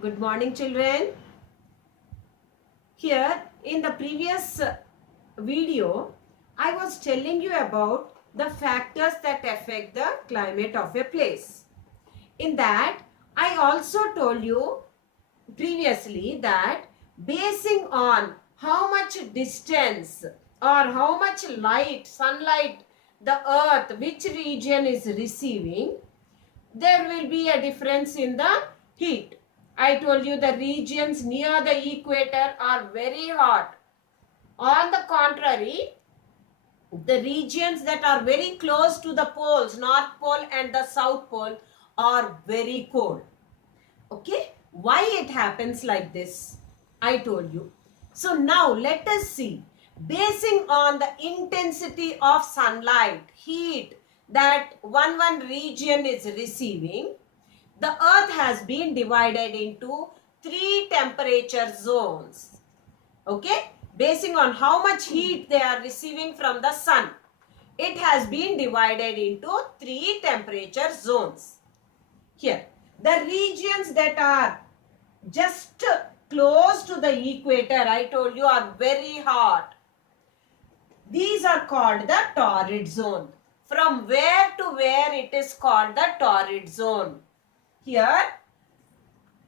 Good morning, children. Here in the previous video, I was telling you about the factors that affect the climate of a place. In that, I also told you previously that basing on how much distance or how much light, sunlight, the earth, which region is receiving, there will be a difference in the heat. I told you the regions near the equator are very hot. On the contrary, the regions that are very close to the poles, North Pole and the South Pole, are very cold. Okay, why it happens like this? I told you. So now let us see, basing on the intensity of sunlight, heat that one region is receiving, the earth has been divided into 3 temperature zones. Okay, basing on how much heat they are receiving from the sun, it has been divided into 3 temperature zones. Here, the regions that are just close to the equator, I told you, are very hot. These are called the torrid zone. From where to where it is called the torrid zone? Here,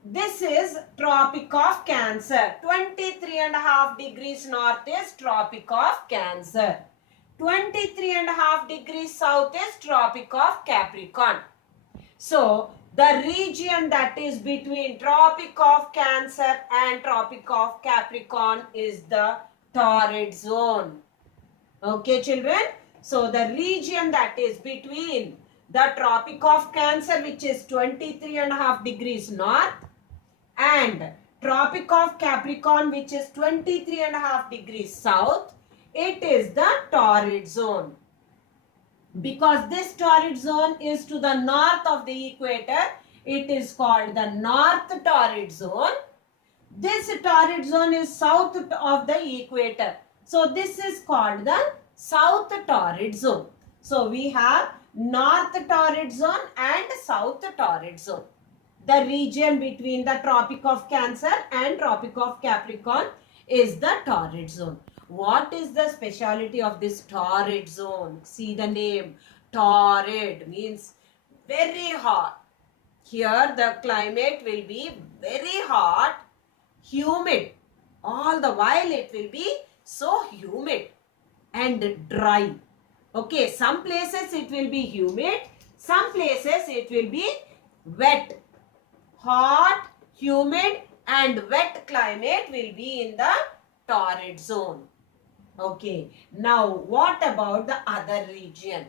this is Tropic of Cancer. 23.5 degrees north is Tropic of Cancer. 23.5 degrees south is Tropic of Capricorn. So, the region that is between Tropic of Cancer and Tropic of Capricorn is the torrid zone. Okay, children? So, the region that is between the Tropic of Cancer, which is 23.5 degrees north, and Tropic of Capricorn, which is 23.5 degrees south, it is the torrid zone. Because this torrid zone is to the north of the equator, it is called the North Torrid Zone. This torrid zone is south of the equator. So, this is called the South Torrid Zone. So, we have North Torrid Zone and South Torrid Zone. The region between the Tropic of Cancer and Tropic of Capricorn is the torrid zone. What is the speciality of this torrid zone? See the name. Torrid means very hot. Here the climate will be very hot, humid. All the while it will be so humid and dry. Okay, some places it will be humid, some places it will be wet. Hot, humid and wet climate will be in the torrid zone. Okay, now what about the other region?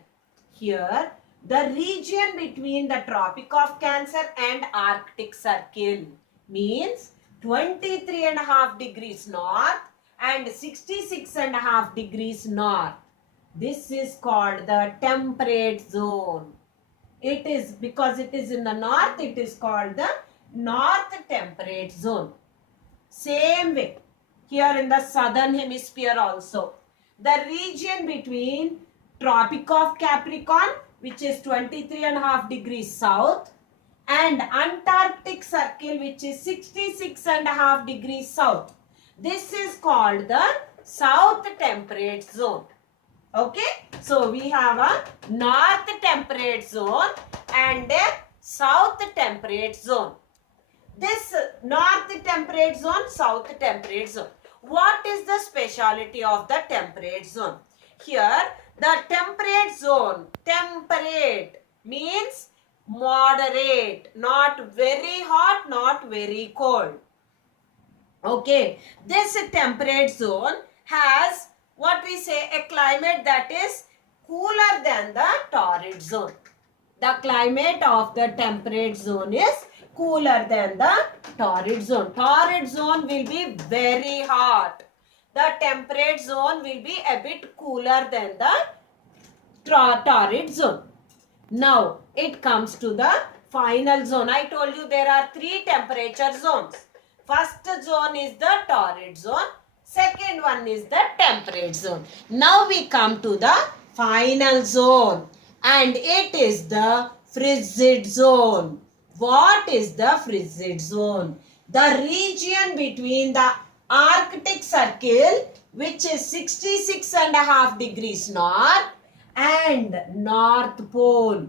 Here, the region between the Tropic of Cancer and Arctic Circle means 23.5 degrees north and 66.5 degrees north. This is called the temperate zone. It is because it is in the north, it is called the North Temperate Zone. Same way, here in the southern hemisphere also, the region between Tropic of Capricorn, which is 23.5 degrees south, and Antarctic Circle, which is 66.5 degrees south. This is called the South Temperate Zone. Okay, so we have a North Temperate Zone and a South Temperate Zone. This North Temperate Zone, South Temperate Zone. What is the speciality of the Temperate Zone? Here, the Temperate Zone, temperate means moderate, not very hot, not very cold. Okay, this temperate zone has what we say a climate that is cooler than the torrid zone. The climate of the temperate zone is cooler than the torrid zone. Torrid zone will be very hot. The temperate zone will be a bit cooler than the torrid zone. Now, it comes to the final zone. I told you there are 3 temperature zones. First zone is the torrid zone. Second one is the temperate zone. Now we come to the final zone and it is the frigid zone. What is the frigid zone? The region between the Arctic Circle, which is 66.5 degrees north, and North Pole,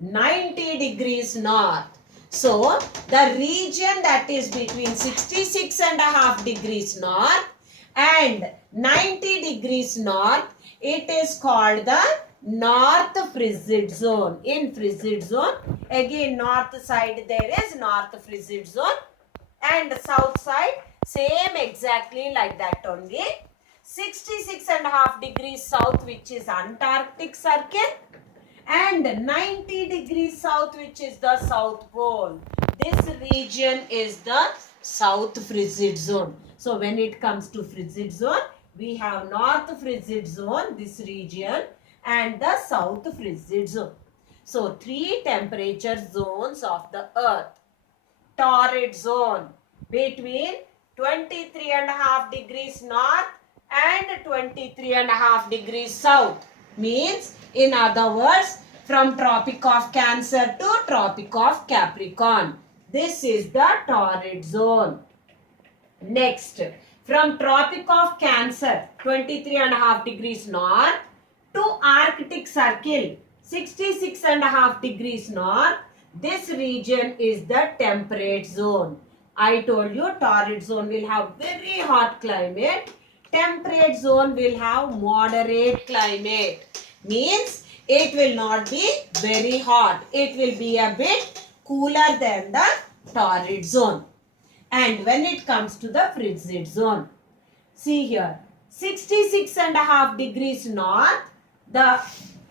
90 degrees north. So, the region that is between 66.5 degrees north and 90 degrees north, it is called the North Frigid Zone. In Frigid Zone, again north side there is North Frigid Zone and south side same exactly like that only. 66.5 degrees south, which is Antarctic Circle, and 90 degrees south, which is the South Pole. This region is the South Frigid Zone. So when it comes to Frigid Zone, we have North Frigid Zone, this region, and the South Frigid Zone. So three temperature zones of the Earth. Torrid zone between 23.5 degrees north and 23.5 degrees south. Means, in other words, from Tropic of Cancer to Tropic of Capricorn. This is the torrid zone. Next, from Tropic of Cancer, 23.5 degrees north, to Arctic Circle, 66.5 degrees north. This region is the temperate zone. I told you torrid zone will have very hot climate. Temperate zone will have moderate climate. Means it will not be very hot. It will be a bit cooler than the torrid zone. And when it comes to the frigid zone, see here, 66.5 degrees north, the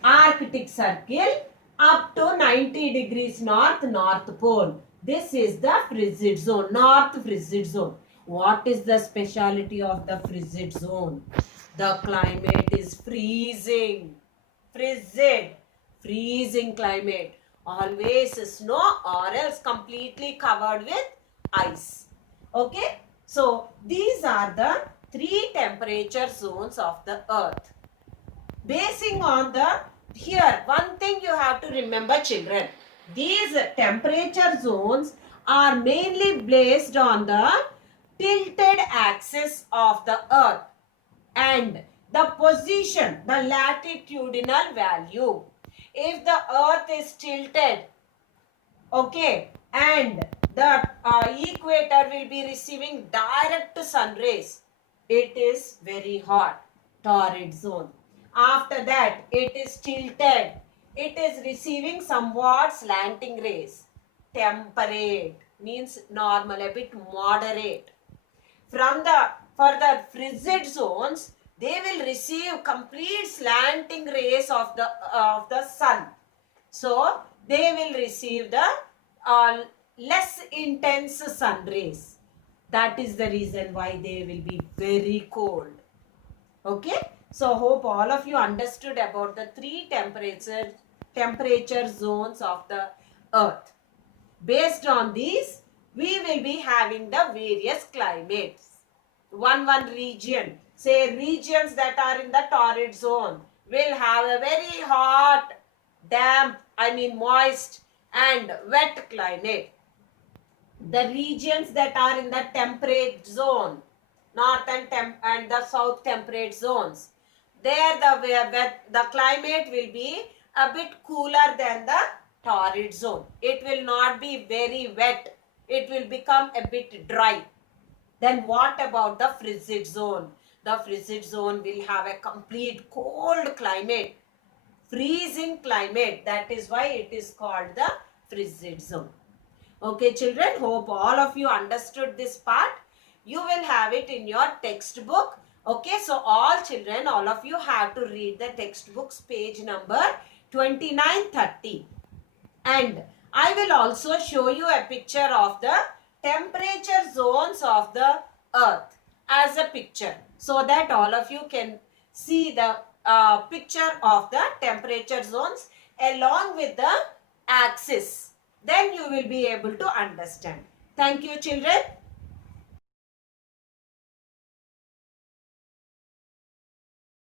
Arctic Circle, up to 90 degrees north, North Pole. This is the frigid zone, North Frigid Zone. What is the speciality of the frigid zone? The climate is freezing. Frigid, freezing climate. Always snow or else completely covered with ice. Okay. So, these are the three temperature zones of the Earth. Basing on the, here, one thing you have to remember, children. These temperature zones are mainly based on the tilted axis of the Earth and the position, the latitudinal value. If the Earth is tilted, okay, and the equator will be receiving direct sun rays, it is very hot, torrid zone. After that, it is tilted. It is receiving somewhat slanting rays. Temperate means normal, a bit moderate. For the frigid zones, they will receive complete slanting rays of the sun. So they will receive the less intense sun rays. That is the reason why they will be very cold. Okay. So hope all of you understood about the three temperature zones of the Earth. Based on these, we will be having the various climates. One region, say regions that are in the torrid zone will have a very hot, damp, moist and wet climate. The regions that are in the temperate zone, north and the south temperate zones, there the climate will be a bit cooler than the torrid zone. It will not be very wet. It will become a bit dry. Then what about the frigid zone? The frigid zone will have a complete cold climate, freezing climate. That is why it is called the frigid zone. Okay, children, hope all of you understood this part. You will have it in your textbook. Okay, so all children, all of you have to read the textbooks page number 29-30. And I will also show you a picture of the temperature zones of the Earth as a picture, so that all of you can see the picture of the temperature zones along with the axis. Then you will be able to understand. Thank you, children.